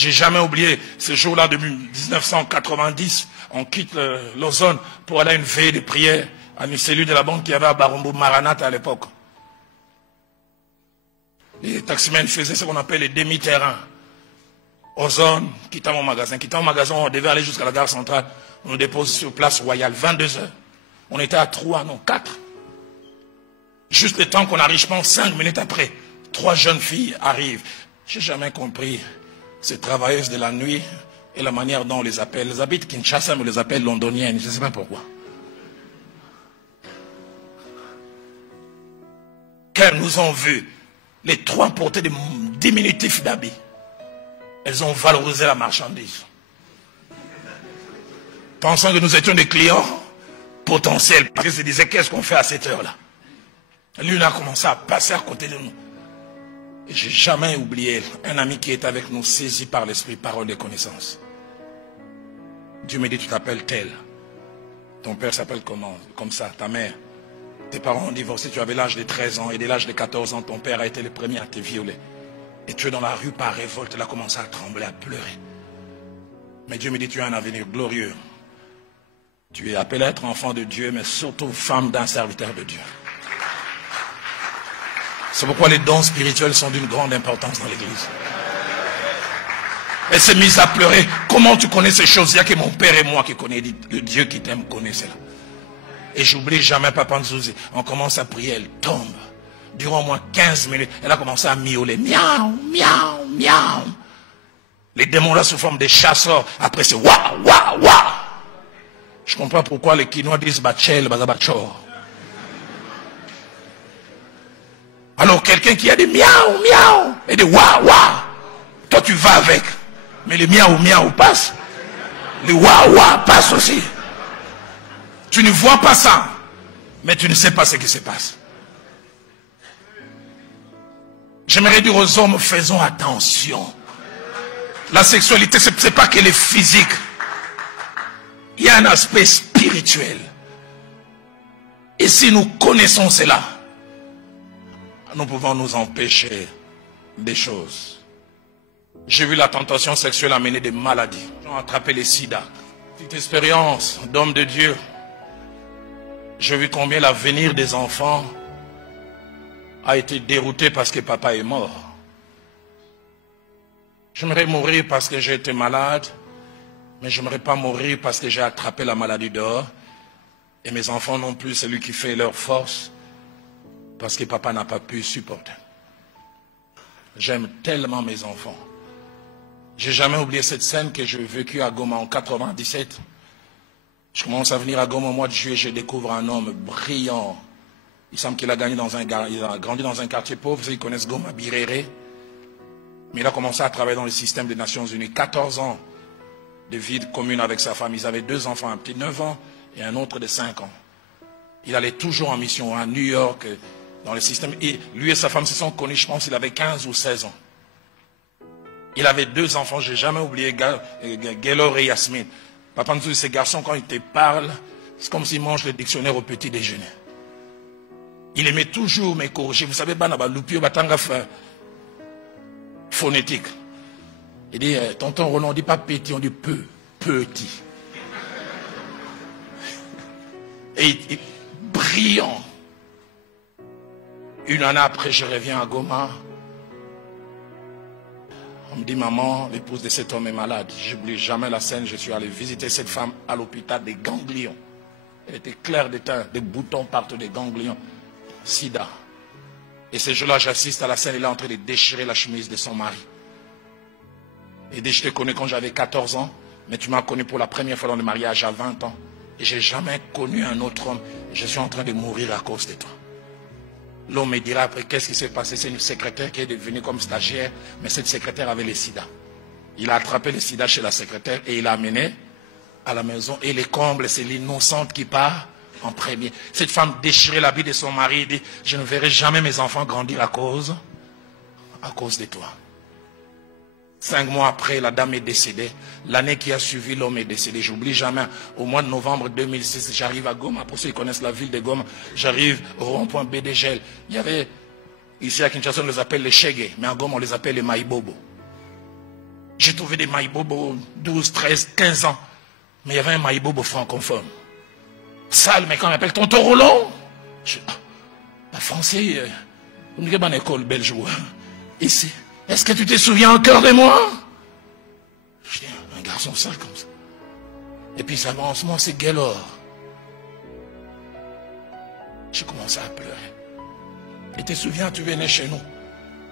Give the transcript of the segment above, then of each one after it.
J'ai jamais oublié ce jour-là de 1990. On quitte l'Ozone pour aller à une veille de prière à une cellule de la banque qui avait à Barombo Maranatha à l'époque. Les taximens faisaient ce qu'on appelle les demi-terrains. Ozone, quittant mon magasin. Quittant mon magasin, on devait aller jusqu'à la gare centrale. On nous dépose sur place Royale, 22 heures. On était à 3, non, 4. Juste le temps qu'on arrive, je pense, 5 minutes après, 3 jeunes filles arrivent. J'ai jamais compris ces travailleuses de la nuit et la manière dont on les appelle. Les habitent Kinshasa, mais on les appelle londoniennes. Je ne sais pas pourquoi. Quand elles nous ont vus, les 3 portaient des diminutifs d'habits. Elles ont valorisé la marchandise. Pensant que nous étions des clients potentiels. Parce qu'ils se disaient, qu'est-ce qu'on fait à cette heure-là? L'une a commencé à passer à côté de nous. Et j'ai jamais oublié un ami qui est avec nous, saisi par l'esprit, parole de connaissance. Dieu me dit, tu t'appelles tel. Ton père s'appelle comment? Comme ça, ta mère. Tes parents ont divorcé, tu avais l'âge de 13 ans. Et dès l'âge de 14 ans, ton père a été le premier à te violer. Et tu es dans la rue par révolte, elle a commencé à trembler, à pleurer. Mais Dieu me dit, tu as un avenir glorieux. Tu es appelé à être enfant de Dieu, mais surtout femme d'un serviteur de Dieu. C'est pourquoi les dons spirituels sont d'une grande importance dans l'église. Elle s'est mise à pleurer. Comment tu connais ces choses? Il n'y a que mon père et moi qui connaissons. Le Dieu qui t'aime connaît cela. Et j'oublie jamais Papa Nzouzi. On commence à prier, elle tombe. Durant au moins 15 minutes, elle a commencé à miauler. Miaou, miaou, miaou. Les démons là sous forme de chasseurs. Après c'est waouh, waouh, waouh. Je comprends pourquoi les Quinois disent Bachel, Bazabachor. Alors quelqu'un qui a des miaou, miaou et des waouh, waouh. Toi tu vas avec. Mais les miaou, miaou passent. Les waouh, waouh passent aussi. Tu ne vois pas ça. Mais tu ne sais pas ce qui se passe. J'aimerais dire aux hommes, faisons attention. La sexualité, ce n'est pas qu'elle est physique. Il y a un aspect spirituel. Et si nous connaissons cela, nous pouvons nous empêcher des choses. J'ai vu la tentation sexuelle amener des maladies. J'ai attrapé les sida. Petite expérience d'homme de Dieu. J'ai vu combien l'avenir des enfants a été dérouté parce que papa est mort. J'aimerais mourir parce que j'ai été malade, mais je n'aimerais pas mourir parce que j'ai attrapé la maladie dehors. Et mes enfants non plus, c'est lui qui fait leur force parce que papa n'a pas pu supporter. J'aime tellement mes enfants. J'ai jamais oublié cette scène que j'ai vécue à Goma en 97. Je commence à venir à Goma au mois de juillet, je découvre un homme brillant. Il semble qu'il a grandi dans un quartier pauvre, ils connaissent Goma, Birere. Mais il a commencé à travailler dans le système des Nations Unies. 14 ans de vie commune avec sa femme. Ils avaient 2 enfants, un petit de 9 ans et un autre de 5 ans. Il allait toujours en mission à New York, dans le système. Et lui et sa femme se sont connus, je pense, il avait 15 ou 16 ans. Il avait 2 enfants, je n'ai jamais oublié, Gaylor et Yasmine. Papa Nzouzi, ces garçons, quand ils te parlent, c'est comme s'ils mangent le dictionnaire au petit déjeuner. Il aimait toujours me corriger. Vous savez, phonétique. Il dit, tonton Roland, on ne dit pas petit, on dit peu, petit. Et brillant. Une année après, je reviens à Goma. On me dit, maman, l'épouse de cet homme est malade. Je n'oublie jamais la scène. Je suis allé visiter cette femme à l'hôpital des ganglions. Elle était claire de teint, des boutons partout, des ganglions. Sida. Et ce jour-là, j'assiste à la scène. Il est en train de déchirer la chemise de son mari. Il dit, je te connais quand j'avais 14 ans, mais tu m'as connu pour la première fois dans le mariage à 20 ans. Et je n'ai jamais connu un autre homme. Je suis en train de mourir à cause de toi. L'homme me dira après, qu'est-ce qui s'est passé? C'est une secrétaire qui est devenue comme stagiaire, mais cette secrétaire avait le sida. Il a attrapé le sida chez la secrétaire et il l'a amené à la maison. Et les combles, c'est l'innocente qui part en premier. Cette femme déchirait l'habit de son mari et dit, je ne verrai jamais mes enfants grandir à cause de toi. 5 mois après, la dame est décédée. L'année qui a suivi, l'homme est décédé. J'oublie jamais. Au mois de novembre 2006, j'arrive à Goma. Pour ceux qui connaissent la ville de Goma, j'arrive au rond-point BDGL. Il y avait, ici à Kinshasa, on les appelle les Chege, mais à Goma, on les appelle les Maïbobo. J'ai trouvé des maïbobos 12, 13, 15 ans. Mais il y avait un maïbobo francophone. Sale, mais quand on appelle tonton Roland. Français, on est dans l'école belge. Ici. Est-ce que tu te souviens encore de moi? Je dis, un garçon sale comme ça. Et puis ça avance, moi c'est Gaylor. J'ai commencé à pleurer. Et te souviens, tu venais chez nous.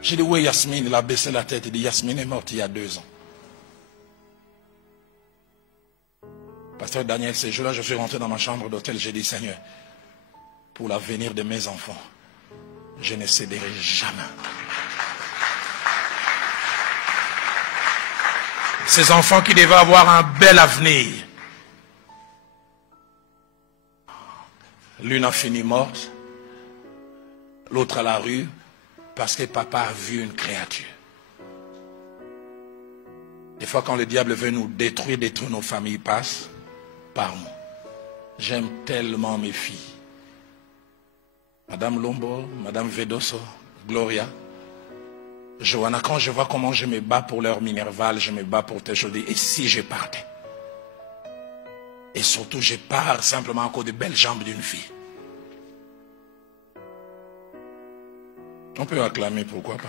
J'ai dit, oui, Yasmine, il a baissé la tête. Il dit, Yasmine est morte il y a 2 ans. Pasteur Daniel, ces jours-là, je suis rentré dans ma chambre d'hôtel. J'ai dit, Seigneur, pour l'avenir de mes enfants, je ne céderai jamais. Ces enfants qui devaient avoir un bel avenir. L'une a fini morte, l'autre à la rue, parce que papa a vu une créature. Des fois, quand le diable veut nous détruire nos familles, il passe par nous. J'aime tellement mes filles. Madame Lombo, Madame Vedoso, Gloria, Johanna, quand je vois comment je me bats pour leur Minerval, je me bats pour tes choses, et si je partais? Et surtout, je pars simplement à cause des belles jambes d'une fille. On peut acclamer, pourquoi pas.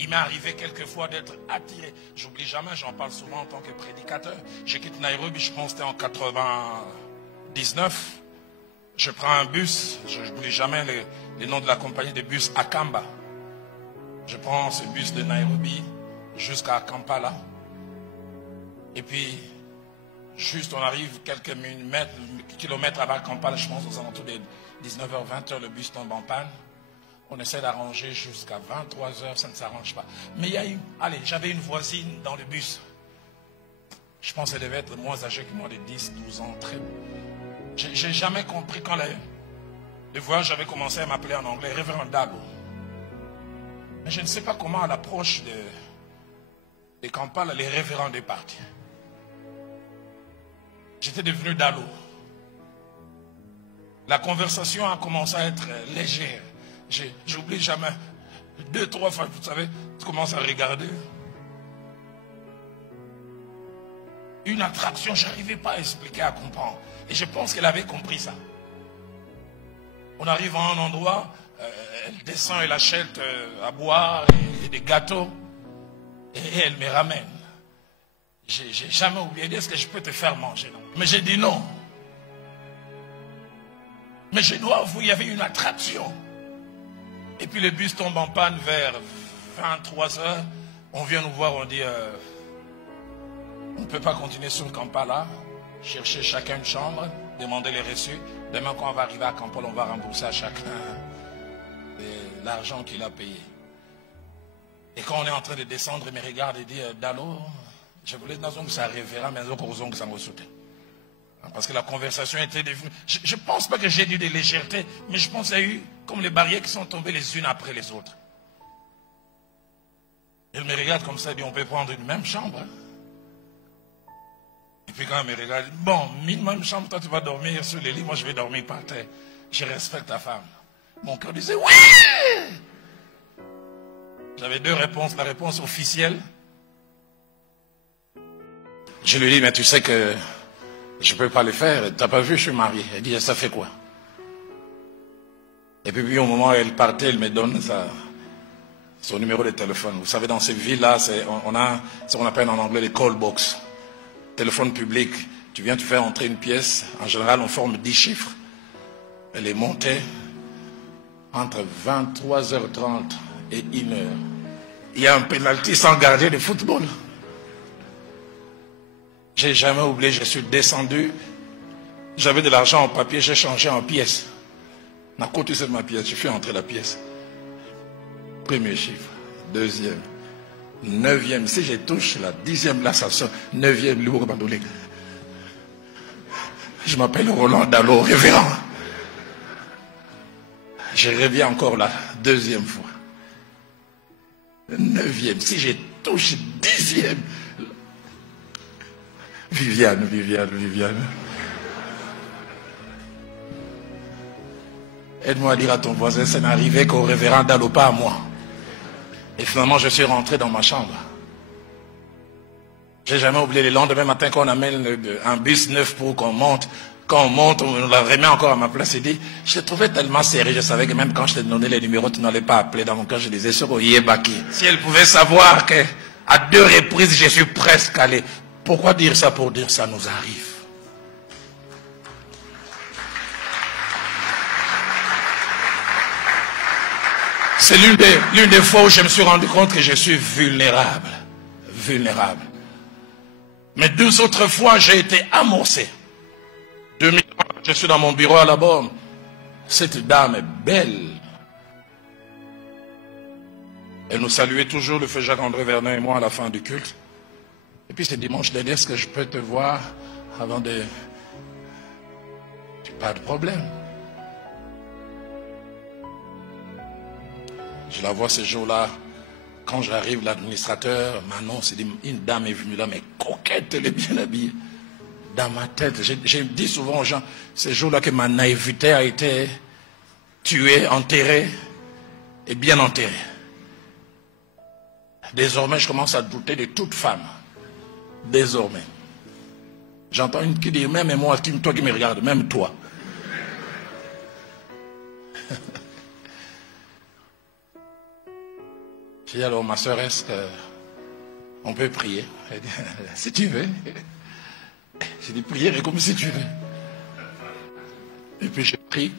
Il m'est arrivé quelquefois d'être attiré. J'oublie jamais, j'en parle souvent en tant que prédicateur. Je quitte Nairobi, je pense que c'était en 99. Je prends un bus, je n'oublie jamais le nom de la compagnie de bus Akamba. Je prends ce bus de Nairobi jusqu'à Kampala. Et puis, juste on arrive quelques kilomètres avant Kampala, je pense aux alentours de 19h, 20h, le bus tombe en panne. On essaie d'arranger jusqu'à 23h, ça ne s'arrange pas. Mais il y a j'avais une voisine dans le bus. Je pense qu'elle devait être moins âgée que moi, de 10, 12 ans, très bon. J'ai jamais compris quand le voyage avait commencé à m'appeler en anglais Révérend Dalo. Mais je ne sais pas comment à l'approche de Kampala, les révérends est parti. J'étais devenu Dalo. La conversation a commencé à être légère. J'oublie jamais. 2, 3 fois, vous savez, tu commences à regarder. Une attraction, je n'arrivais pas à expliquer, à comprendre. Et je pense qu'elle avait compris ça. On arrive à un endroit, elle descend, elle achète à boire et des gâteaux. Et elle me ramène. J'ai jamais oublié, est-ce que je peux te faire manger? Non. Mais j'ai dit non. Mais je dois avouer, il y avait une attraction. Et puis le bus tombe en panne vers 23h. On vient nous voir, on dit, on ne peut pas continuer sur le Kampala. Chercher chacun une chambre, demander les reçus. Demain, quand on va arriver à Kampala, on va rembourser à chacun l'argent qu'il a payé. Et quand on est en train de descendre, il me regarde et dit, Dalo, je voulais dans un que ça révérend, mais que ça me soutient. Parce que la conversation était devenue... Je ne pense pas que j'ai dû de légèreté, mais je pense qu'il y a eu comme les barrières qui sont tombées les unes après les autres. Elle me regarde comme ça et dit, on peut prendre une même chambre. Et puis quand elle me regarde, bon, une même chambre, toi tu vas dormir sur le lit, moi je vais dormir par terre. Je respecte ta femme. Mon cœur disait, oui! J'avais 2 réponses. La réponse officielle. Je lui dis, mais tu sais que je ne peux pas le faire. Tu n'as pas vu, je suis marié. Elle dit, ça fait quoi? Et puis au moment où elle partait, elle me donne son numéro de téléphone. Vous savez, dans ces villes-là, on a ce qu'on appelle en anglais les call box. Téléphone public. Tu viens, tu fais entrer une pièce. En général, on forme 10 chiffres. Elle est montée entre 23h30 et 1h. Il y a un pénalty sans gardien de football. J'ai jamais oublié, je suis descendu. J'avais de l'argent en papier, j'ai changé en pièces. On a côté de ma pièce, je fais entrer la pièce. Premier chiffre, 2e, 9e. Si je touche la 10e, là ça sort. 9e, lourd bandolé. Je m'appelle Roland Dalo, révérend. Je reviens encore la 2e fois. 9e, si je touche 10e. Viviane. Aide-moi à dire à ton voisin, ça n'arrivait qu'au révérend Dalo, pas à moi. Et finalement, je suis rentré dans ma chambre. J'ai jamais oublié le lendemain matin quand on amène un bus neuf pour qu'on monte. Quand on monte, on la remet encore à ma place. Il dit, je te trouvais tellement sérieux. Je savais que même quand je t'ai donné les numéros, tu n'allais pas appeler. Dans mon cœur, je disais sur Oyebaki. Si elle pouvait savoir que à 2 reprises, je suis presque allé. Pourquoi dire ça? Pour dire ça nous arrive. C'est l'une des fois où je me suis rendu compte que je suis vulnérable. Vulnérable. Mais 2 autres fois, j'ai été amorcé. 2000 ans, je suis dans mon bureau à la borne. Cette dame est belle. Elle nous saluait toujours, le feu Jacques-André Vernon et moi, à la fin du culte. Et puis ce dimanche dernier, est-ce que je peux te voir avant de... Pas de problème. Je la vois ce jour-là. Quand j'arrive, l'administrateur m'annonce, il dit, une dame est venue là, mais coquette, elle est bien habillée. Dans ma tête, j'ai dit souvent aux gens, ce jour-là que ma naïveté a été tuée, enterrée et bien enterrée. Désormais, je commence à douter de toute femme. Désormais. J'entends une qui dit, même moi, toi qui me regardes, même toi. J'ai dit, alors ma soeur, est-ce qu'on peut prier? Elle dit, si tu veux. J'ai dit, prier comme si tu veux. Et puis j'ai pris.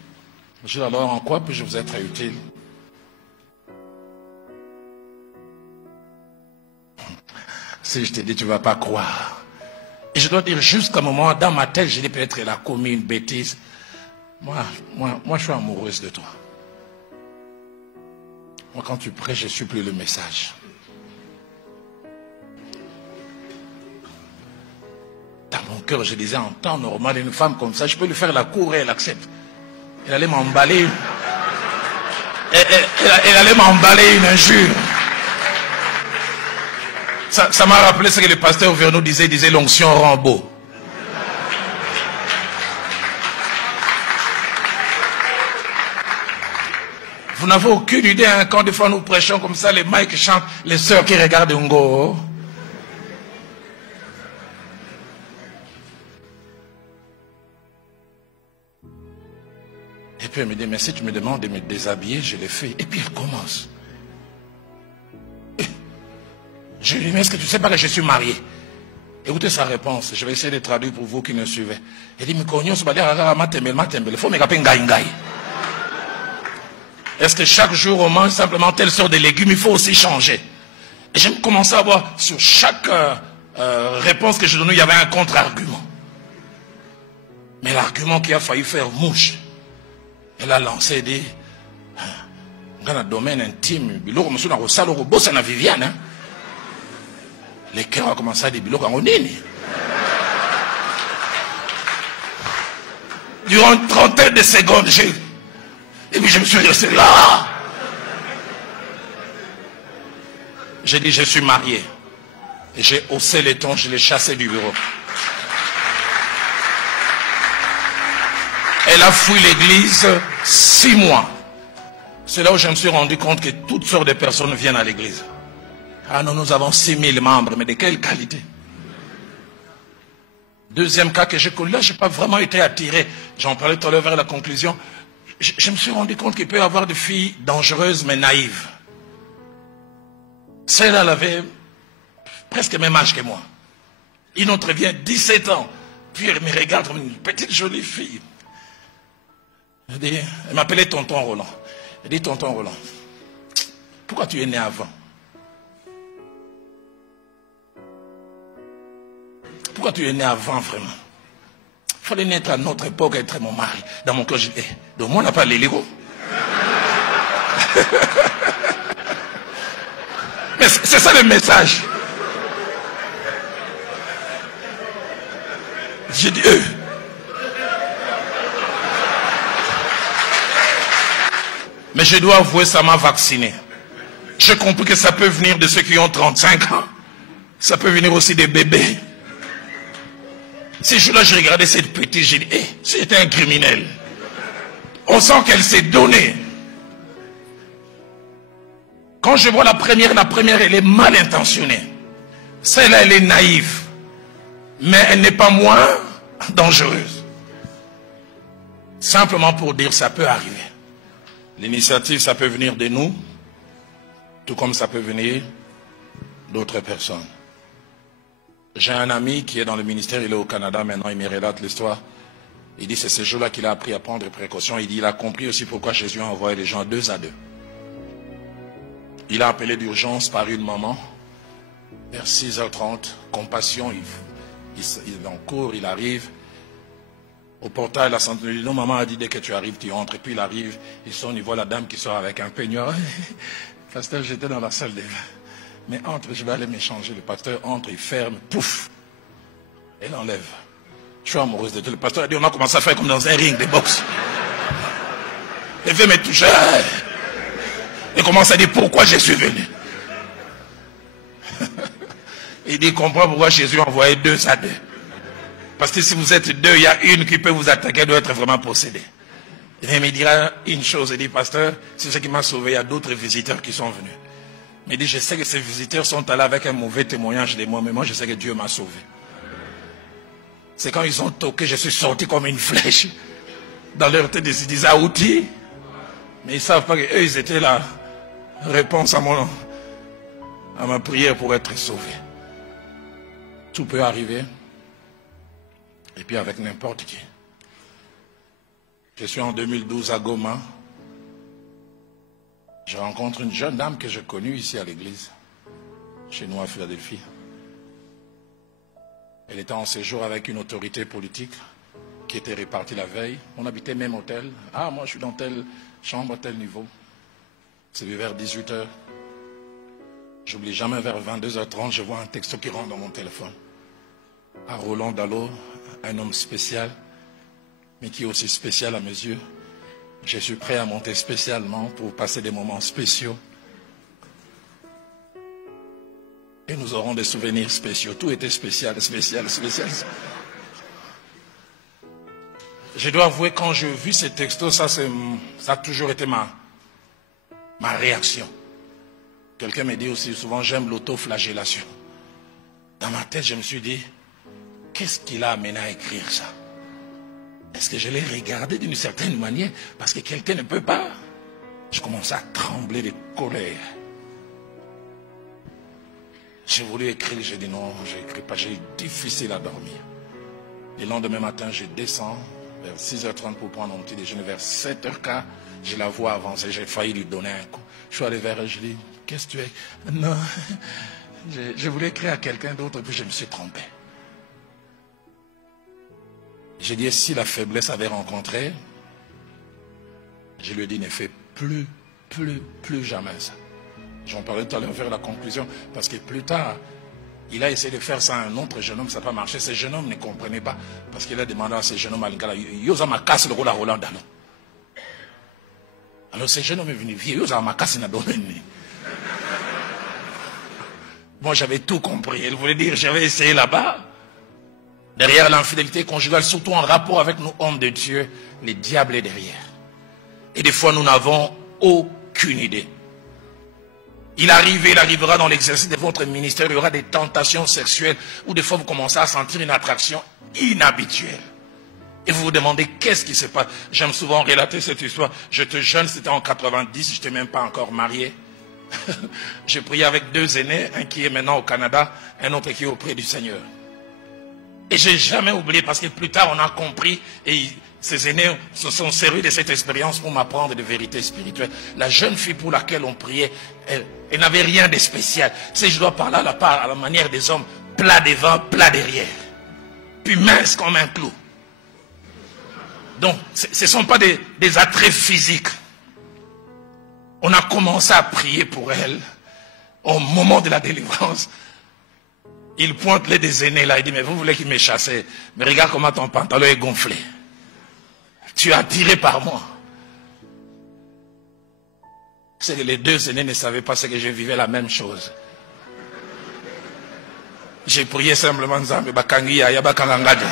J'ai dit, alors en quoi puis-je vous être utile? Si je te dis, tu ne vas pas croire. Et je dois dire, jusqu'à un moment, dans ma tête, j'ai dit, peut-être elle a commis une bêtise. Moi, je suis amoureuse de toi. Moi, quand tu prêches, je ne suis plus le message. Dans mon cœur, je disais, en temps normal, une femme comme ça, je peux lui faire la cour et elle accepte. Elle allait m'emballer. Elle allait m'emballer une injure. Ça m'a rappelé ce que le pasteur Vernou disait, il disait l'onction rend beau. Vous n'avez aucune idée, hein, quand des fois nous prêchons comme ça, les mics chantent, les sœurs qui regardent Ngo. Et puis elle me dit, mais si tu me demandes de me déshabiller, je le fais. Et puis elle commence. Je lui dis, mais est-ce que tu ne sais pas que je suis marié? Écoutez sa réponse, je vais essayer de traduire pour vous qui me suivez. Elle dit, il faut me rappeler ngai. Est-ce que chaque jour on mange simplement telle sorte de légumes, il faut aussi changer? Et j'ai commencé à voir sur chaque réponse que je donnais, il y avait un contre-argument. Mais l'argument qui a failli faire mouche, elle a lancé des dans le domaine intime, Viviane. Les cœurs ont commencé à dire durant une trentaine de secondes, et puis je me suis resté là. J'ai dit, je suis marié. Et j'ai haussé les tons, je l'ai chassé du bureau. Elle a fui l'église 6 mois. C'est là où je me suis rendu compte que toutes sortes de personnes viennent à l'église. Ah non, nous avons 6000 membres, mais de quelle qualité? Deuxième cas que j'ai connu, là, je n'ai pas vraiment été attiré. J'en parlais tout à l'heure vers la conclusion. Je me suis rendu compte qu'il peut y avoir des filles dangereuses mais naïves. Celle-là, elle avait presque le même âge que moi. Une autre vient 17 ans. Puis elle me regarde comme une petite jolie fille. Elle m'appelait tonton Roland. Elle dit, tonton Roland, pourquoi tu es né avant? Pourquoi tu es né avant vraiment? Il fallait naître à notre époque et être mon mari. Dans mon cœur, je dis, donc moi on n'a pas les Lego. Mais c'est ça le message. J'ai dit, Mais je dois avouer, ça m'a vacciné. J'ai compris que ça peut venir de ceux qui ont 35 ans. Ça peut venir aussi des bébés. Ces jours-là, je regardais cette petite, j'ai dit, c'était un criminel. On sent qu'elle s'est donnée. Quand je vois la première, elle est mal intentionnée. Celle-là, elle est naïve. Mais elle n'est pas moins dangereuse. Simplement pour dire, ça peut arriver. L'initiative, ça peut venir de nous, tout comme ça peut venir d'autres personnes. J'ai un ami qui est dans le ministère, il est au Canada maintenant, il me relate l'histoire. Il dit c'est ce jour-là qu'il a appris à prendre des précautions. Il dit il a compris aussi pourquoi Jésus a envoyé les gens 2 à 2. Il a appelé d'urgence par une maman, vers 6h30, compassion, il est en cours, il arrive. Au portail, la santé, non, maman a dit dès que tu arrives, tu entres. Et puis il arrive, il sonne, il voit la dame qui sort avec un peignoir. Pasteur, j'étais dans la salle des vins. Mais entre, je vais aller m'échanger. Le pasteur entre, il ferme, pouf. Elle enlève. Je suis amoureuse de toi. Le pasteur a dit, on a commencé à faire comme dans un ring de boxe. Elle veut me toucher. Il commence à dire, pourquoi je suis venu? Il dit, comprends pourquoi Jésus a envoyé 2 à 2. Parce que si vous êtes 2, il y a une qui peut vous attaquer, elle doit être vraiment possédée. Il me dira une chose, il dit, pasteur, c'est ce qui m'a sauvé, il y a d'autres visiteurs qui sont venus. Mais il dit, je sais que ces visiteurs sont allés avec un mauvais témoignage de moi, mais moi je sais que Dieu m'a sauvé. C'est quand ils ont toqué, je suis sorti comme une flèche. Dans leur tête, ils disaient, outil. Mais ils ne savent pas qu'eux, ils étaient la réponse à ma prière pour être sauvé. Tout peut arriver. Et puis avec n'importe qui. Je suis en 2012 à Goma. Je rencontre une jeune dame que j'ai connue ici à l'église, chez nous à Philadelphie. Elle était en séjour avec une autorité politique qui était répartie la veille. On habitait même hôtel. Ah, moi je suis dans telle chambre, tel niveau. C'est vers 18h. J'oublie jamais, vers 22h30, je vois un texto qui rentre dans mon téléphone. À Roland Dallot, un homme spécial, mais qui est aussi spécial à mes yeux. Je suis prêt à monter spécialement pour passer des moments spéciaux. Et nous aurons des souvenirs spéciaux. Tout était spécial, spécial, spécial. Je dois avouer, quand je vis ces textos, ça a toujours été ma réaction. Quelqu'un me dit aussi souvent, j'aime l'autoflagellation. Dans ma tête, je me suis dit, qu'est-ce qui l'a amené à écrire ça? Est-ce que je l'ai regardé d'une certaine manière? Parce que quelqu'un ne peut pas. Je commençais à trembler de colère. J'ai voulu écrire, j'ai dit non, je n'écris pas, j'ai eu difficile à dormir. Le lendemain matin, je descends vers 6h30 pour prendre mon petit déjeuner. Vers 7h15, je la vois avancer, j'ai failli lui donner un coup. Je suis allé vers elle, je lui ai dit, qu'est-ce que tu es? Non, je voulais écrire à quelqu'un d'autre, puis je me suis trompé. J'ai dit, si la faiblesse avait rencontré, je lui ai dit, ne fais plus jamais ça. J'en parlais tout à l'heure vers la conclusion, parce que plus tard, il a essayé de faire ça à un autre jeune homme, ça n'a pas marché. Ce jeune homme ne comprenait pas, parce qu'il a demandé à ce jeune homme, Yosa ma casse le rôle à Roland Dallot. Alors ce jeune homme est venu, Yosa ma casse n'a donné. Moi j'avais tout compris, elle voulait dire, j'avais essayé là-bas. Derrière l'infidélité conjugale, surtout en rapport avec nos hommes de Dieu, le diable est derrière. Et des fois, nous n'avons aucune idée. Il arrivera dans l'exercice de votre ministère, il y aura des tentations sexuelles où des fois vous commencez à sentir une attraction inhabituelle. Et vous vous demandez qu'est-ce qui se passe. J'aime souvent relater cette histoire. J'étais jeune, c'était en 90, je n'étais même pas encore marié. J'ai prié avec 2 aînés, un qui est maintenant au Canada, un autre qui est auprès du Seigneur. Et je n'ai jamais oublié, parce que plus tard on a compris, et ces aînés se sont servis de cette expérience pour m'apprendre des vérités spirituelles. La jeune fille pour laquelle on priait, elle n'avait rien de spécial. Si je dois parler à la manière des hommes, plat devant, plat derrière. Puis mince comme un clou. Donc, ce ne sont pas des attraits physiques. On a commencé à prier pour elle au moment de la délivrance. Il pointe les des aînés là, il dit, mais vous voulez qu'il me chasse? Mais regarde comment ton pantalon est gonflé. Tu es attiré par moi. C'est que les 2 aînés ne savaient pas ce que je vivais la même chose. J'ai prié simplement, Nzambe bakangiya ya bakangangade.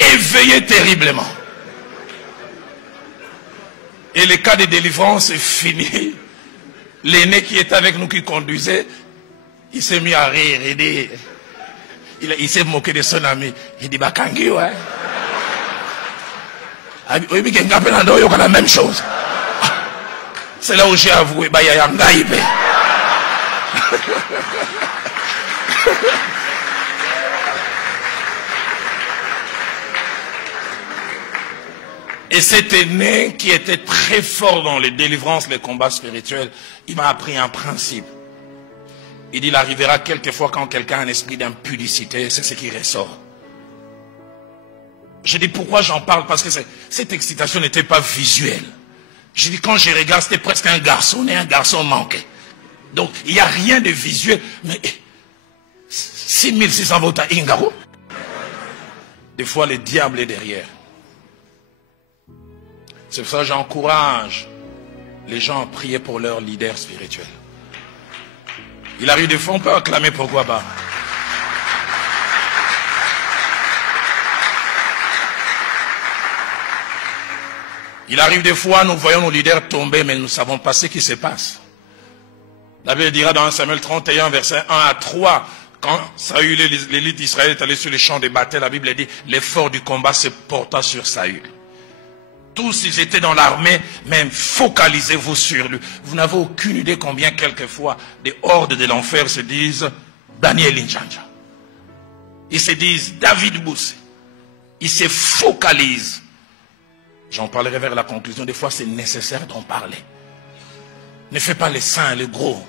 Éveillé terriblement. Et le cas de délivrance est fini. L'aîné qui était avec nous, qui conduisait, il s'est mis à rire. Il s'est moqué de son ami. Il dit, Bakangi, ouais. Oui, mais il y a la même chose. C'est là où j'ai avoué, il y a un gars. Et cet aîné qui était très fort dans les délivrances, les combats spirituels, il m'a appris un principe. Il dit, il arrivera quelquefois quand quelqu'un a un esprit d'impudicité, c'est ce qui ressort. Je dis, pourquoi j'en parle? Parce que cette excitation n'était pas visuelle. Je dis, quand je regarde, c'était presque un garçon, et un garçon manqué. Donc, il n'y a rien de visuel. Mais 6600 votes à Ingaro. Des fois, le diable est derrière. C'est pour ça que j'encourage les gens à prier pour leur leader spirituel. Il arrive des fois, on peut acclamer pourquoi pas. Il arrive des fois, nous voyons nos leaders tomber, mais nous ne savons pas ce qui se passe. La Bible dira dans 1 Samuel 31, verset 1 à 3, quand Saül et l'élite d'Israël est allé sur les champs de bataille, la Bible dit, l'effort du combat se porta sur Saül. Tous ils étaient dans l'armée, même focalisez-vous sur lui. Vous n'avez aucune idée combien quelquefois des hordes de l'enfer se disent Daniel Injanja. Ils se disent David Bousse. Ils se focalisent. J'en parlerai vers la conclusion. Des fois c'est nécessaire d'en parler. Ne fais pas les saints, les gros,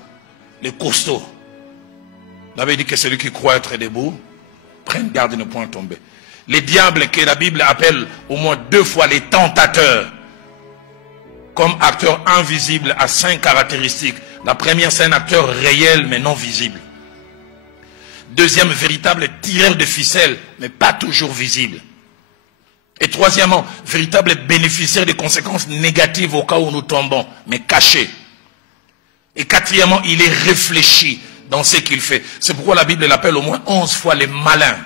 les costauds. La Bible dit que celui qui croit être debout, prenne garde de ne point tomber. Les diables que la Bible appelle au moins 2 fois les tentateurs, comme acteurs invisibles à 5 caractéristiques. La première, c'est un acteur réel mais non visible. Deuxième, véritable tireur de ficelles mais pas toujours visible. Et troisièmement, véritable bénéficiaire des conséquences négatives au cas où nous tombons, mais caché. Et quatrièmement, il est réfléchi dans ce qu'il fait. C'est pourquoi la Bible l'appelle au moins 11 fois les malins.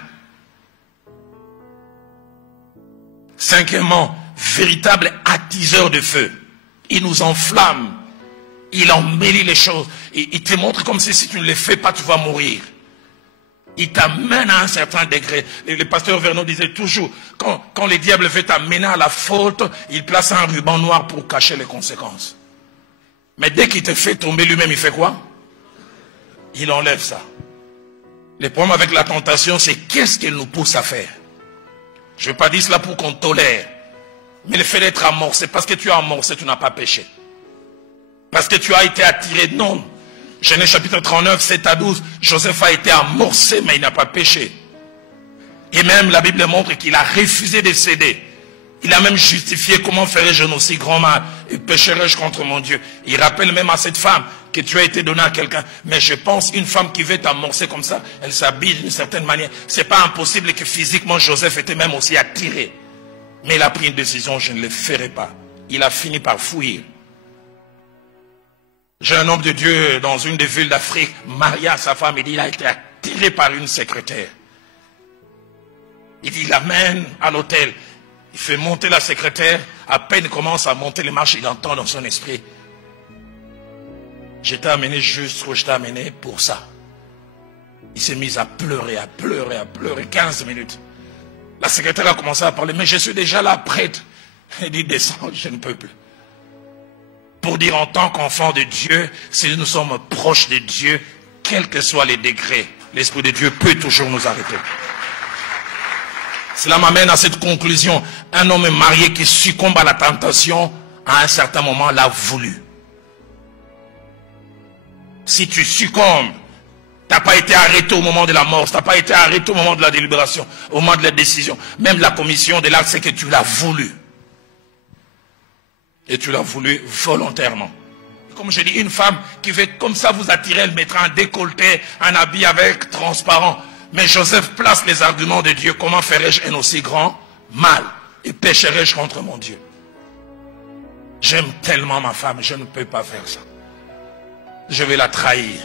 Cinquièmement, véritable attiseur de feu. Il nous enflamme. Il embellit les choses. Il te montre comme si tu ne les fais pas, tu vas mourir. Il t'amène à un certain degré. Le pasteur Vernon disait toujours, quand le diable veut t'amener à la faute, il place un ruban noir pour cacher les conséquences. Mais dès qu'il te fait tomber lui-même, il fait quoi? Il enlève ça. Le problème avec la tentation, c'est qu'est-ce qu'elle nous pousse à faire? Je ne veux pas dire cela pour qu'on tolère. Mais le fait d'être amorcé, parce que tu as amorcé, tu n'as pas péché. Parce que tu as été attiré, non. Genèse chapitre 39, 7 à 12, Joseph a été amorcé, mais il n'a pas péché. Et même la Bible montre qu'il a refusé de céder. Il a même justifié comment ferais-je un aussi grand mal et pécherais-je contre mon Dieu. Il rappelle même à cette femme que tu as été donné à quelqu'un. Mais je pense une femme qui veut t'amorcer comme ça, elle s'habille d'une certaine manière. C'est pas impossible que physiquement Joseph était même aussi attiré. Mais il a pris une décision, je ne le ferai pas. Il a fini par fuir. J'ai un homme de Dieu dans une des villes d'Afrique, Maria, sa femme, il dit, il a été attiré par une secrétaire. Il dit, il l'amène à l'hôtel. Il fait monter la secrétaire. À peine il commence à monter les marches, il entend dans son esprit. Je t'ai amené juste où je t'ai amené pour ça. Il s'est mis à pleurer, à pleurer, à pleurer 15 minutes. La secrétaire a commencé à parler, mais je suis déjà là, prête. Il dit, descends, je ne peux plus. Pour dire en tant qu'enfant de Dieu, si nous sommes proches de Dieu, quels que soient les degrés, l'Esprit de Dieu peut toujours nous arrêter. Cela m'amène à cette conclusion. Un homme marié qui succombe à la tentation, à un certain moment, l'a voulu. Si tu succombes, tu n'as pas été arrêté au moment de la mort, tu n'as pas été arrêté au moment de la délibération, au moment de la décision. Même la commission de l'acte, c'est que tu l'as voulu. Et tu l'as voulu volontairement. Comme je dis, une femme qui veut comme ça vous attirer, elle mettra un décolleté, un habit avec transparent. Mais Joseph place les arguments de Dieu. Comment ferais-je un aussi grand mal? Et pécherais-je contre mon Dieu? J'aime tellement ma femme, je ne peux pas faire ça. Je vais la trahir.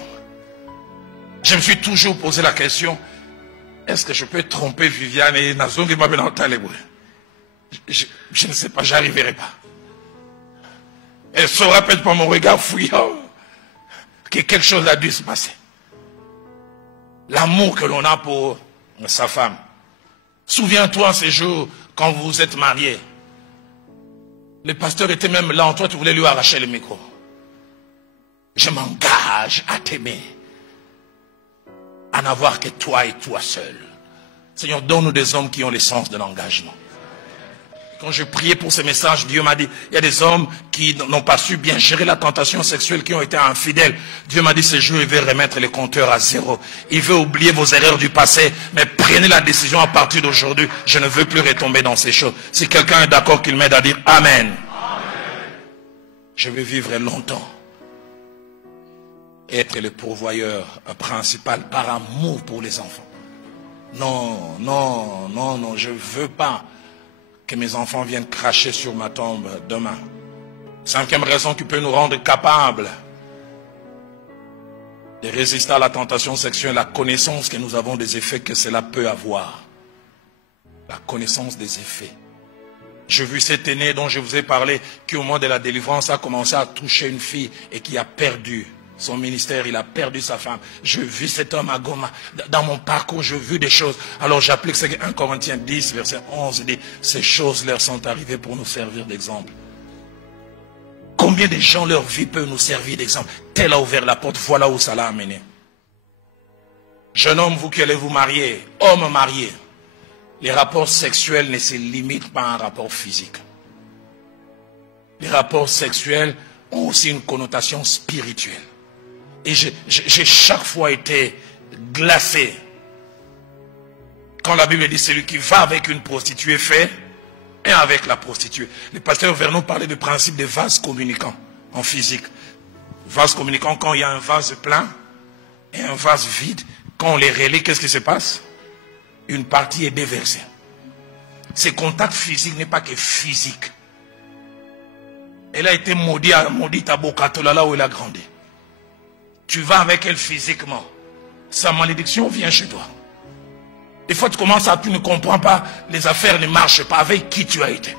Je me suis toujours posé la question, est-ce que je peux tromper Viviane et Nazongi Mabelanta? Je ne sais pas, j'arriverai pas. Elle se rappelle par mon regard fouillant que quelque chose a dû se passer. L'amour que l'on a pour sa femme. Souviens-toi ces jours quand vous êtes mariés. Le pasteur était même là, toi tu voulais lui arracher le micro. Je m'engage à t'aimer. À n'avoir que toi et toi seul. Seigneur, donne-nous des hommes qui ont le sens de l'engagement. Quand je priais pour ce message, Dieu m'a dit, il y a des hommes qui n'ont pas su bien gérer la tentation sexuelle, qui ont été infidèles. Dieu m'a dit, ce jour, il veut remettre les compteurs à zéro. Il veut oublier vos erreurs du passé, mais prenez la décision à partir d'aujourd'hui. Je ne veux plus retomber dans ces choses. Si quelqu'un est d'accord, qu'il m'aide à dire Amen. Amen. Je veux vivre longtemps. Être le pourvoyeur principal par amour pour les enfants. Non, non, non, non, je ne veux pas que mes enfants viennent cracher sur ma tombe demain. Cinquième raison qui peut nous rendre capables de résister à la tentation sexuelle, la connaissance que nous avons des effets que cela peut avoir. La connaissance des effets. J'ai vu cet aîné dont je vous ai parlé, qui au moment de la délivrance a commencé à toucher une fille et qui a perdu son ministère, il a perdu sa femme. J'ai vu cet homme à Goma. Dans mon parcours, j'ai vu des choses. Alors j'applique ce que 1 Corinthiens 10, verset 11 dit. Ces choses leur sont arrivées pour nous servir d'exemple. Combien de gens, leur vie peut nous servir d'exemple? Tel a ouvert la porte, voilà où ça l'a amené. Jeune homme, vous qui allez vous marier, homme marié, les rapports sexuels ne se limitent pas à un rapport physique. Les rapports sexuels ont aussi une connotation spirituelle. Et j'ai chaque fois été glacé quand la Bible dit celui qui va avec une prostituée fait et avec la prostituée. Le pasteur Vernon parlait du principe des vases communicants en physique. Vase communicant, quand il y a un vase plein et un vase vide, quand on les relie, qu'est-ce qui se passe? Une partie est déversée. Ce contact physique n'est pas que physique. Elle a été maudite à Bokatola, là où elle a grandi. Tu vas avec elle physiquement. Sa malédiction vient chez toi. Des fois, tu commences à, tu ne comprends pas, les affaires ne marchent pas. Avec qui tu as été?